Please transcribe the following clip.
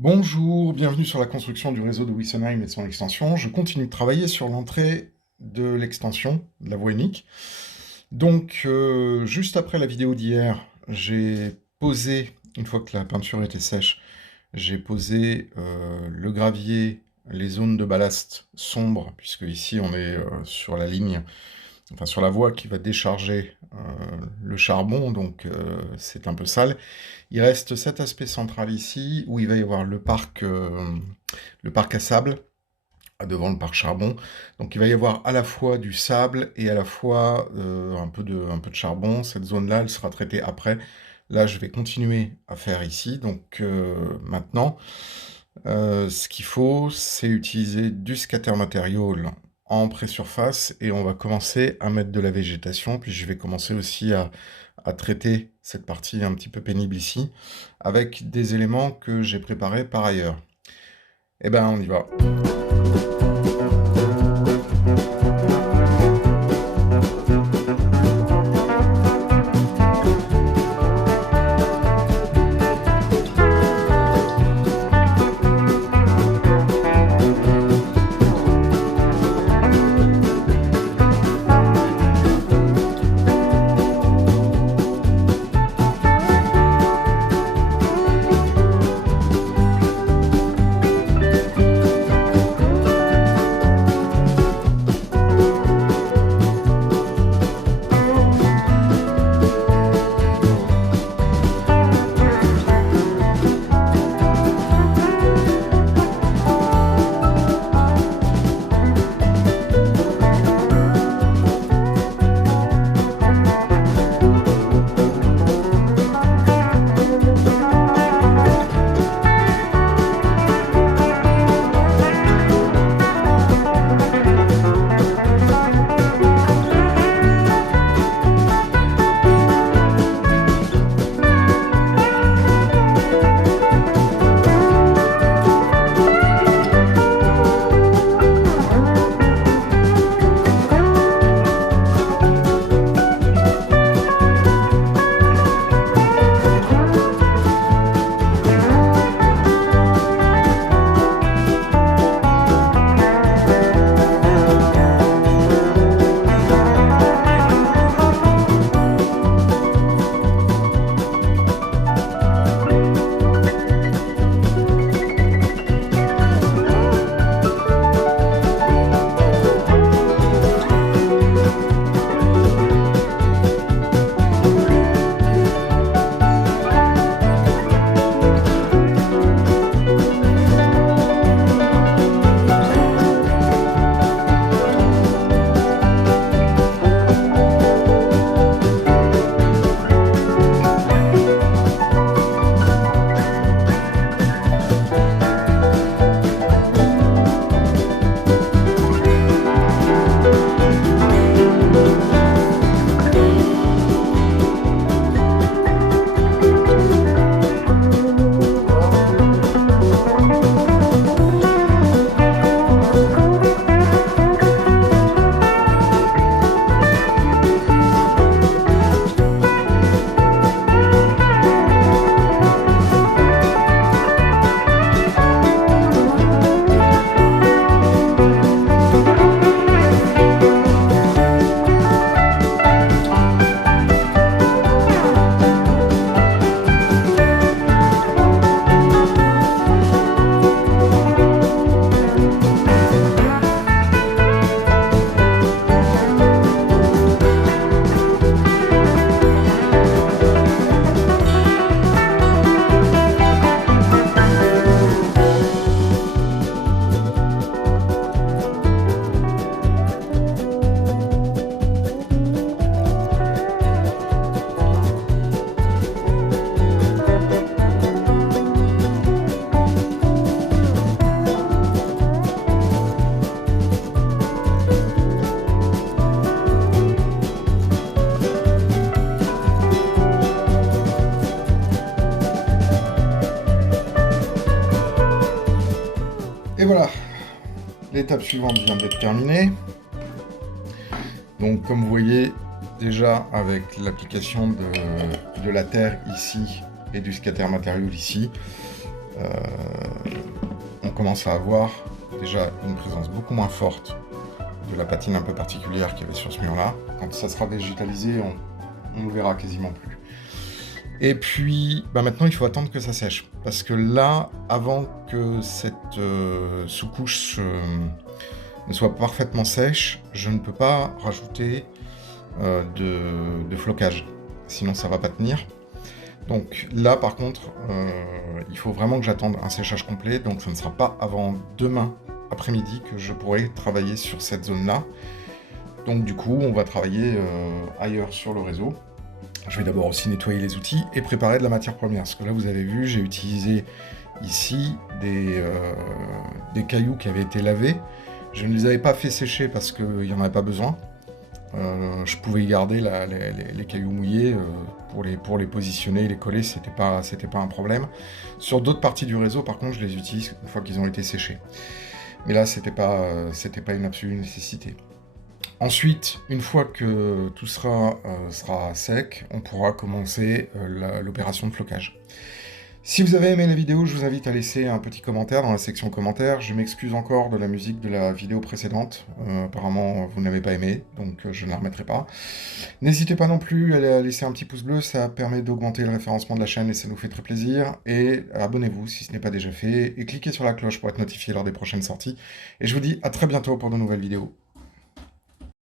Bonjour, bienvenue sur la construction du réseau de Wissenheim et de son extension. Je continue de travailler sur l'entrée de l'extension, de la voie unique. Donc, juste après la vidéo d'hier, j'ai posé, une fois que la peinture était sèche, j'ai posé le gravier, les zones de ballast sombres, puisque ici on est sur la ligne, enfin sur la voie qui va décharger le charbon, donc c'est un peu sale. Il reste cet aspect central ici, où il va y avoir le parc à sable, devant le parc charbon. Donc il va y avoir à la fois du sable et à la fois un peu de charbon. Cette zone-là, elle sera traitée après. Là, je vais continuer à faire ici. Donc maintenant, ce qu'il faut, c'est utiliser du scatter material en pré-surface et on va commencer à mettre de la végétation. Puis je vais commencer aussi à traiter cette partie un petit peu pénible ici avec des éléments que j'ai préparés par ailleurs. Eh ben, on y va. Et voilà, l'étape suivante vient d'être terminée. Donc comme vous voyez, déjà avec l'application de la terre ici et du scatter matériel ici, on commence à avoir déjà une présence beaucoup moins forte de la patine un peu particulière qu'il y avait sur ce mur-là. Quand ça sera végétalisé, on ne le verra quasiment plus. Et puis, maintenant, il faut attendre que ça sèche. Parce que là, avant que cette sous-couche ne soit parfaitement sèche, je ne peux pas rajouter de flocage. Sinon, ça ne va pas tenir. Donc là, par contre, il faut vraiment que j'attende un séchage complet. Donc ça ne sera pas avant demain après-midi que je pourrai travailler sur cette zone-là. Donc du coup, on va travailler ailleurs sur le réseau. Je vais d'abord aussi nettoyer les outils et préparer de la matière première. Parce que là, vous avez vu, j'ai utilisé ici des cailloux qui avaient été lavés. Je ne les avais pas fait sécher parce qu'il n'y en avait pas besoin. Je pouvais y garder les cailloux mouillés pour les positionner, les coller, c'était pas un problème. Sur d'autres parties du réseau, par contre, je les utilise une fois qu'ils ont été séchés. Mais là, c'était pas une absolue nécessité. Ensuite, une fois que tout sera sec, on pourra commencer l'opération de flocage. Si vous avez aimé la vidéo, je vous invite à laisser un petit commentaire dans la section commentaires. Je m'excuse encore de la musique de la vidéo précédente. Apparemment, vous n'avez pas aimé, donc je ne la remettrai pas. N'hésitez pas non plus à laisser un petit pouce bleu, ça permet d'augmenter le référencement de la chaîne et ça nous fait très plaisir. Et abonnez-vous si ce n'est pas déjà fait, et cliquez sur la cloche pour être notifié lors des prochaines sorties. Et je vous dis à très bientôt pour de nouvelles vidéos.